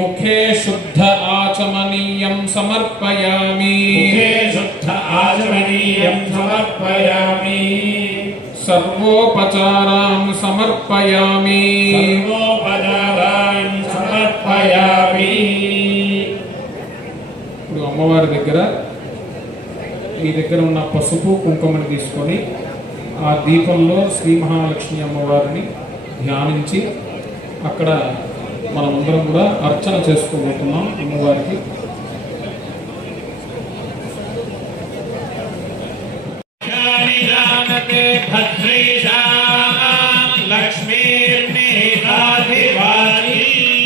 मुखे शुद्ध आचमनीयं समर्पयामि। मुखे शुद्ध आचमनीयं समर्पयामि। सर्वोपचारान् समर्पयामि। सर्वोपचारान् समर्पयामि। ఇప్పుడు అమ్మవారి దగ్గర ఈ దగ్గర ఉన్న పసుపు కుంకుమని తీసుకొని ఆ దీపంలో శ్రీ మహాలక్ష్మి అమ్మవారిని ధ్యానించి అక్కడ మనమందరం కూడా అర్చన చేసుకోబోతున్నాం అమ్మవారికి.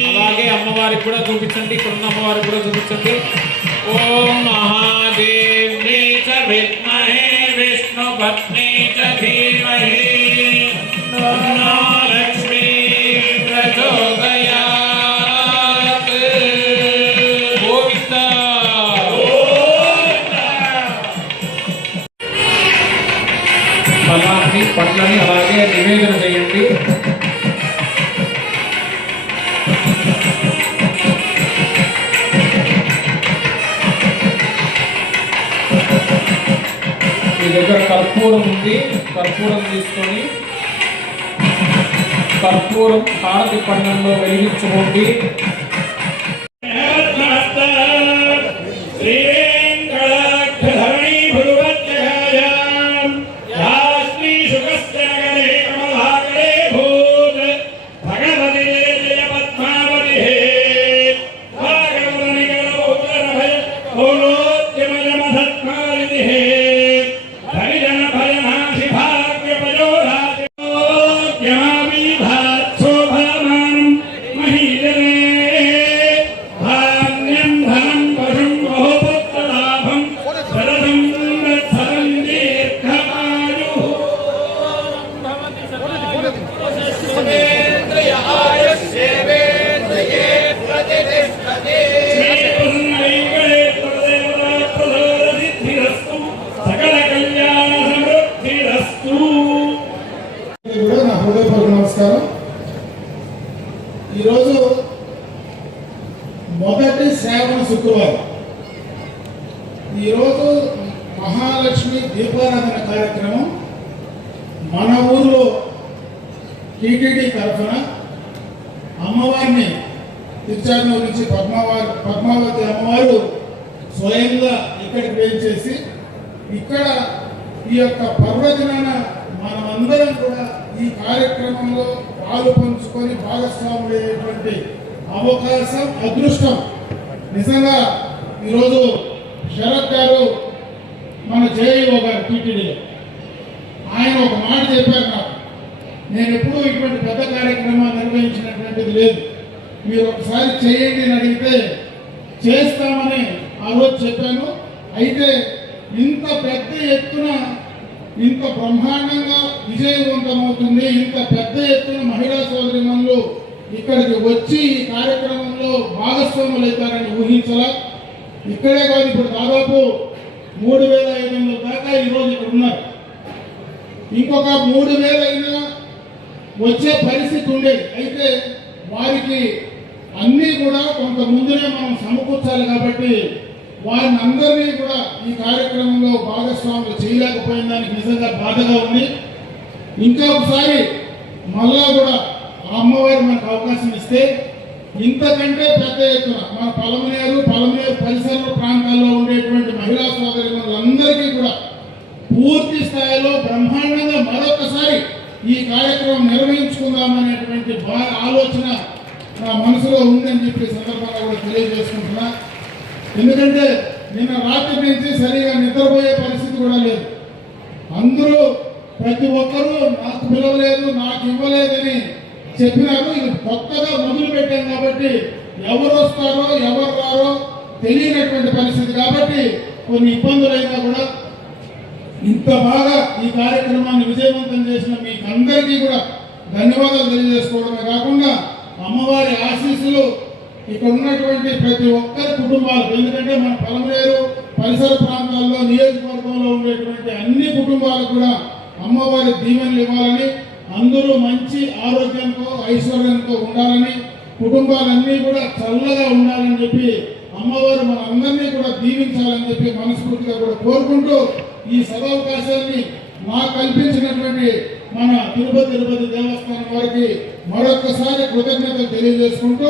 అలాగే అమ్మవారికి కూడా చూపించండి, ఇక్కడ ఉన్న అమ్మవారికి కూడా చూపించండి. ఓం మహాదేవ్యై చ విద్మహే విష్ణుపత్ని చ ధీమహి తన్నో లక్ష్మీ ప్రచోదయాత్. గోవింద ఫలాన్ని పండ్లని అలాగే నివేదన చేయండి. మీ దగ్గర కర్పూరం ఉంది, కర్పూరం తీసుకొని కర్పూరం హారతి పండంలో వెలిగించుకోండి. నమస్కారం. ఈరోజు మొదటి శ్రావణ శుక్రవారం. ఈరోజు మహాలక్ష్మి దీపారాధన కార్యక్రమం మన ఊరిలో టీటీడీ తరఫున అమ్మవారిని తిరుచానూరు నుంచి పద్మావతి అమ్మవారు స్వయంగా ఇక్కడికి వేయించేసి ఇక్కడ ఈ యొక్క పర్వదినాన మనమందరం కూడా ఈ కార్యక్రమంలో పాలు పంచుకొని భాగస్వాములయ్యేటువంటి అవకాశం, అదృష్టం. నిజంగా ఈరోజు శరత్ గారు మన జేఈఓ గారు టీటీడీలో ఆయన ఒక మాట చెప్పారు నాకు, నేను ఎప్పుడూ ఇటువంటి పెద్ద కార్యక్రమాలు నిర్వహించినటువంటిది లేదు, మీరు ఒకసారి చేయండి అని అడిగితే చేస్తామని ఆ రోజు చెప్పాను. అయితే ఇంత పెద్ద ఎత్తున, ఇంత బ్రహ్మాండంగా విజయవంతమవుతుంది, ఇంత పెద్ద ఎత్తున మహిళా సోదరిమణులు ఇక్కడికి వచ్చి ఈ కార్యక్రమంలో భాగస్వాములు అవుతారని ఊహించలా. ఇక్కడే కాదు, ఇప్పుడు దాదాపు 3500 దాకా ఈరోజు ఇక్కడ ఉన్నారు. ఇంకొక 3000 అయినా వచ్చే పరిస్థితి ఉండేది. అయితే వారికి అన్నీ కూడా కొంత ముందునే మనం సమకూర్చాలి కాబట్టి వారిని అందరినీ కూడా ఈ కార్యక్రమంలో భాగస్వాములు చేయలేకపోయిన దానికి నిజంగా బాధగా ఉంది. ఇంకా ఒకసారి మళ్ళా కూడా ఆ అమ్మవారు మనకు అవకాశం ఇస్తే ఇంతకంటే పెద్ద ఎత్తున మన పలమనేరు పరిసర ప్రాంతాల్లో ఉండేటువంటి మహిళా సోదరులందరికీ కూడా పూర్తి స్థాయిలో బ్రహ్మాండంగా మరొకసారి ఈ కార్యక్రమం నిర్వహించుకుందామనేటువంటి ఆలోచన నా మనసులో ఉందని చెప్పి సందర్భంగా కూడా తెలియజేసుకుంటున్నా. ఎందుకంటే నిన్న రాత్రి నుంచి సరిగా నిద్రపోయే పరిస్థితి కూడా లేదు. అందరూ ప్రతి ఒక్కరూ నాకు పిలవలేదు, నాకు ఇవ్వలేదని చెప్పినారు. ఇది కొత్తగా మొదలు పెట్టాం కాబట్టి ఎవరు వస్తారో ఎవరు రారో తెలియనటువంటి పరిస్థితి కాబట్టి కొన్ని ఇబ్బందులైనా కూడా ఇంత బాగా ఈ కార్యక్రమాన్ని విజయవంతం చేసిన మీకు అందరికీ కూడా ధన్యవాదాలు తెలియజేసుకోవడమే కాకుండా అమ్మవారి ఆశీస్సులు ఇక్కడ ఉన్నటువంటి ప్రతి ఒక్కరి కుటుంబాలకు, ఎందుకంటే మన పలమనేరు పరిసర ప్రాంతాల్లో నియోజకవర్గంలో ఉండేటువంటి అన్ని కుటుంబాలకు కూడా అమ్మవారి దీవెనలు ఇవ్వాలని, అందరూ మంచి ఆరోగ్యంతో ఐశ్వర్యంతో ఉండాలని, కుటుంబాలన్నీ కూడా చల్లగా ఉండాలని చెప్పి అమ్మవారు మన అందరినీ కూడా దీవించాలని చెప్పి మనస్ఫూర్తిగా కూడా కోరుకుంటూ ఈ సదవకాశాన్ని నాకు కల్పించినటువంటి మన తిరుపతి దేవస్థానం వారికి మరొకసారి కృతజ్ఞతలు తెలియజేసుకుంటూ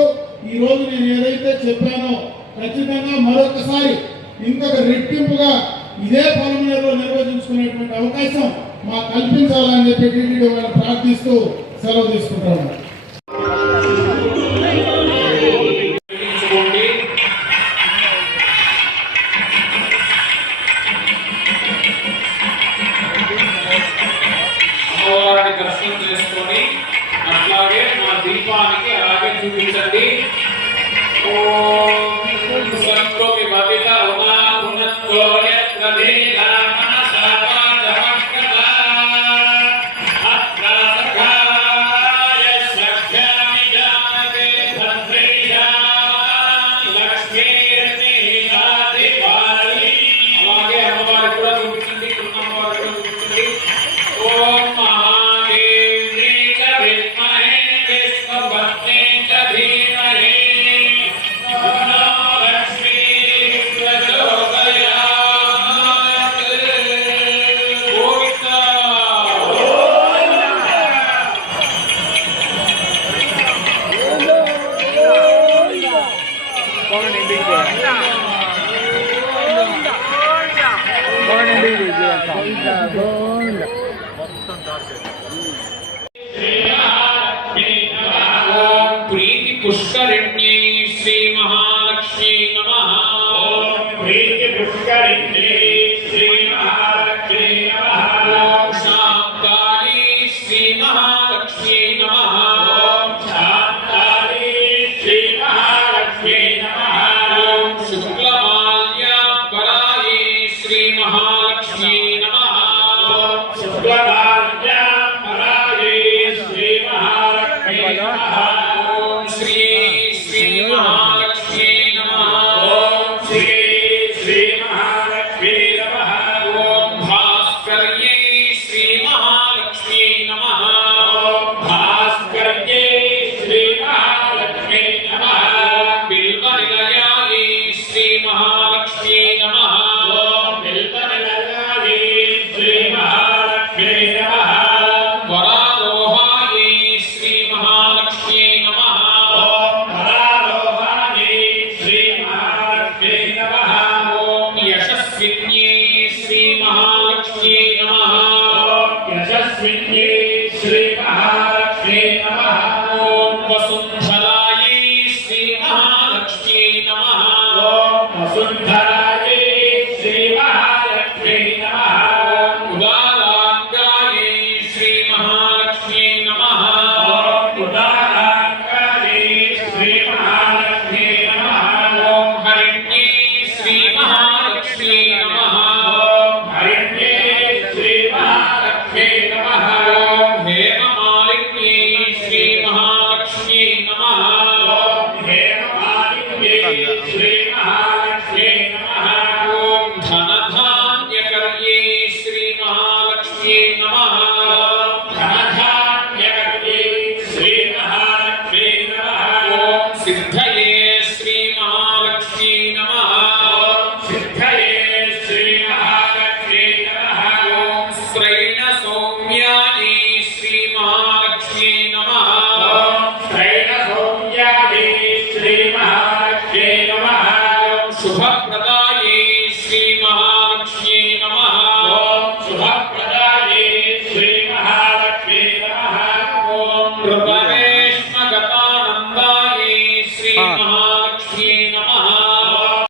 ఈ రోజు నేను ఏదైతే చెప్పానో ఖచ్చితంగా మరొకసారి ఇంకొక రెట్టింపుగా ఇదే పలమనేరులో నిర్వహించుకునేటువంటి అవకాశం మాకు కల్పించాలని చెప్పి టీటీడీ వాళ్ళని ప్రార్థిస్తూ సెలవు తీసుకుంటాను. అమ్మవారిని దర్శనం చేసుకొని అట్లాగే మన దీపానికి అలాగే చూపించండి. प्रीति पुष्करिण्यै श्री महालक्ष्मी नमः। ओम प्रीति पुष्करिण्यै श्री महालक्ष्मी नमः। ओम शांताली श्री महालक्ष्मी नमः। ओम शांताली श्री महालक्ष्मी नमः। ओम शुक्लमाल्याम्बरायै श्री महालक्ष्मी नमः। ओम शुक्लमाल्याम्बरायै श्री महालक्ष्मी नमः। ओम श्री महालक्ष्मी नमः। ओम श्री महालक्ष्मी नमः। ओम भास्कर्यै श्री महालक्ष्मी नमः। ओम भास्कर्यै श्री महालक्ष्मी नमः। बिल्वनिलयायै श्री महालक्ष्मी नमः। ओम बिल्वनिलयायै श्री महालक्ष्मी नमः। वरारोहायै श्री महालक्ष्मी नमः। ओम वरारोहायै श्री महालक्ष्मी नमः। ओम यशस्विन्यै श्री महालक्ष्मी नमः। ओम यशस्विन्यै श्री महालक्ष्मी नमः। ओम वसुन्धरायै श्री महालक्ष्मी नमः। ओम वसुन्धरायै श्री महालक्ष्मी नमः। उदाराङ्गायै श्री महालक्ष्मी नमः। ओम उदाराङ्गायै श्री महालक्ष्मी नमः। ओम हरिण्यै श्री महालक्ष्मी नमः। ओम हरिण्यै श्री महालक्ष्मी नमः। ओम हेममालिन्यै శ్రీ మహాలక్ష్మీ నమః